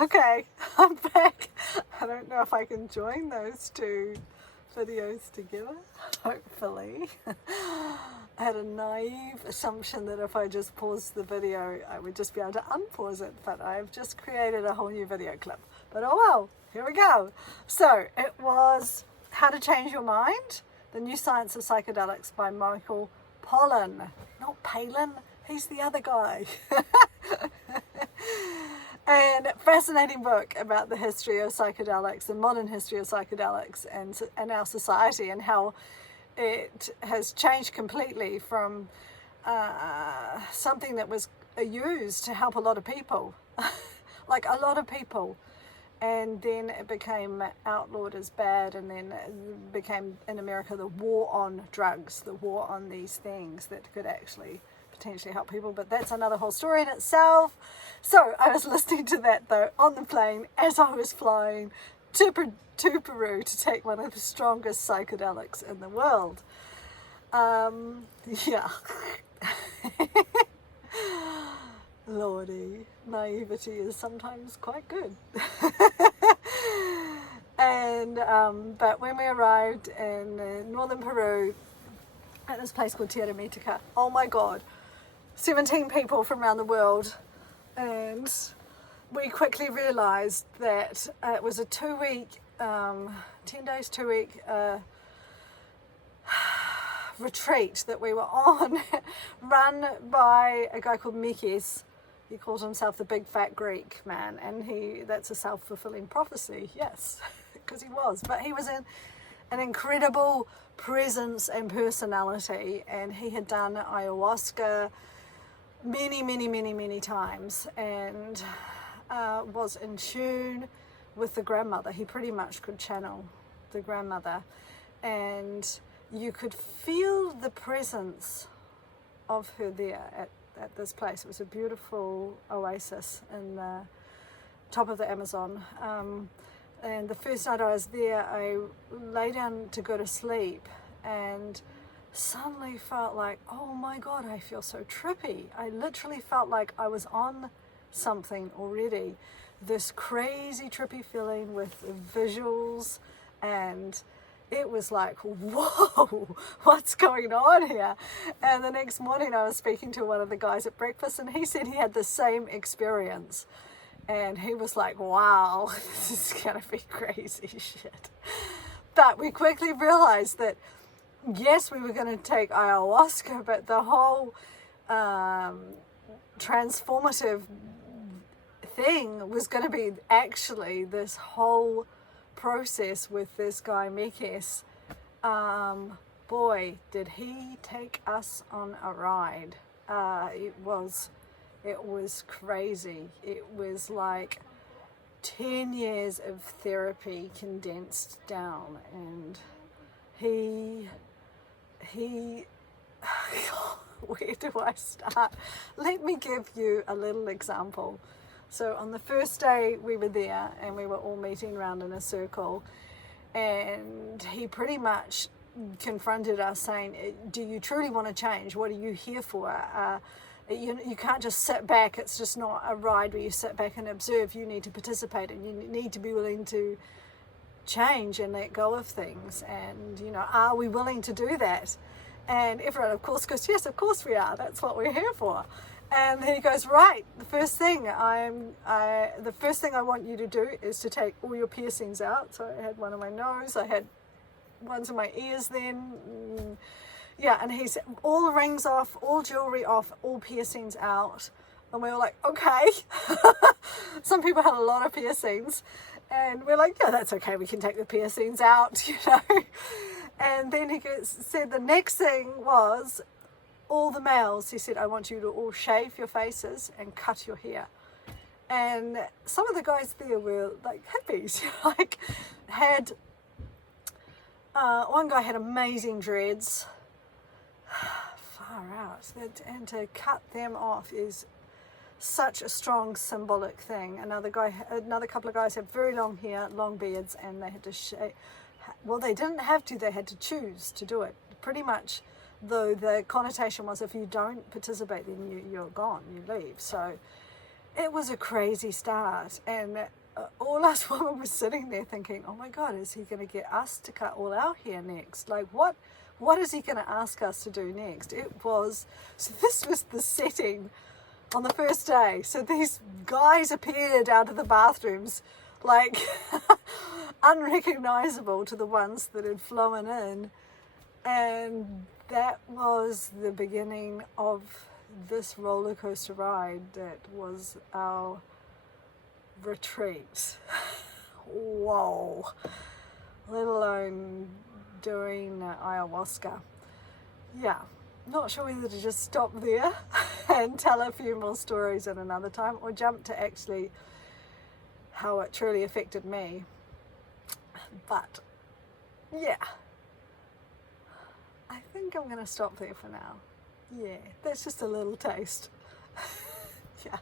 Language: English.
Okay, I'm back. I don't know if I can join those two videos together, hopefully. I had a naive assumption that if I just paused the video, I would just be able to unpause it, but I've just created a whole new video clip. But oh well, here we go. So it was How to Change Your Mind, The New Science of Psychedelics by Michael Pollan. Not Palin, he's the other guy. And fascinating book about the history of psychedelics, the modern history of psychedelics and our society, and how it has changed completely from something that was used to help a lot of people, like a lot of people, and then it became outlawed as bad, and then it became in America the war on drugs, the war on these things that could actually potentially help people, but that's another whole story in itself. So I was listening to that though on the plane as I was flying to Peru to take one of the strongest psychedelics in the world. Yeah. Lordy, naivety is sometimes quite good. And but when we arrived in northern Peru at this place called Tierra Mítica, oh my god, 17 people from around the world, and we quickly realized that it was a 2-week 10 days 2-week retreat that we were on, run by a guy called Mikis. He called himself the big fat Greek man, and that's a self-fulfilling prophecy, yes, because he was, but he was in an incredible presence and personality, and he had done ayahuasca many times, and was in tune with the grandmother. He pretty much could channel the grandmother, and you could feel the presence of her there at this place. It was a beautiful oasis in the top of the Amazon. And the first night I was there, I lay down to go to sleep and suddenly felt like, oh my god, I feel so trippy. I literally felt like I was on something already. This crazy trippy feeling with visuals, and it was like, whoa, what's going on here? And the next morning I was speaking to one of the guys at breakfast, and he said he had the same experience. And he was like, wow, this is gonna be crazy shit. But we quickly realized that yes, we were going to take ayahuasca, but the whole transformative thing was going to be actually this whole process with this guy Mikes. Boy, did he take us on a ride. It was crazy. It was like 10 years of therapy condensed down, and he where do I start? Let me give you a little example. So on the first day we were there, and we were all meeting around in a circle, and he pretty much confronted us saying, do you truly want to change? What are you here for? You can't just sit back. It's just not a ride where you sit back and observe. You need to participate, and you need to be willing to change and let go of things. And are we willing to do that? And everyone of course goes, yes, of course we are, that's what we're here for. And then he goes, right, the first thing I want you to do is to take all your piercings out. So I had one on my nose, I had ones in my ears then, yeah, and he said all the rings off, all jewelry off, all piercings out. And we were like, okay. Some people had a lot of piercings. And we're like, yeah, that's okay, we can take the piercings out, And then he said the next thing was all the males. He said, I want you to all shave your faces and cut your hair. And some of the guys there were like hippies, had, one guy had amazing dreads, far out. And to cut them off is such a strong symbolic thing. Another couple of guys had very long hair, long beards, and they had to shave. Well, they didn't have to, they had to choose to do it. Pretty much, though, the connotation was if you don't participate, then you're gone, you leave. So it was a crazy start, and all us women were sitting there thinking, oh my God, is he going to get us to cut all our hair next? Like, what is he going to ask us to do next? So this was the setting on the first day. So these guys appeared out of the bathrooms, like unrecognizable to the ones that had flown in. And that was the beginning of this roller coaster ride that was our retreat. Whoa, let alone doing ayahuasca. Yeah, not sure whether to just stop there and tell a few more stories at another time, or jump to actually how it truly affected me. But yeah, I think I'm going to stop there for now. Yeah, that's just a little taste. Yeah.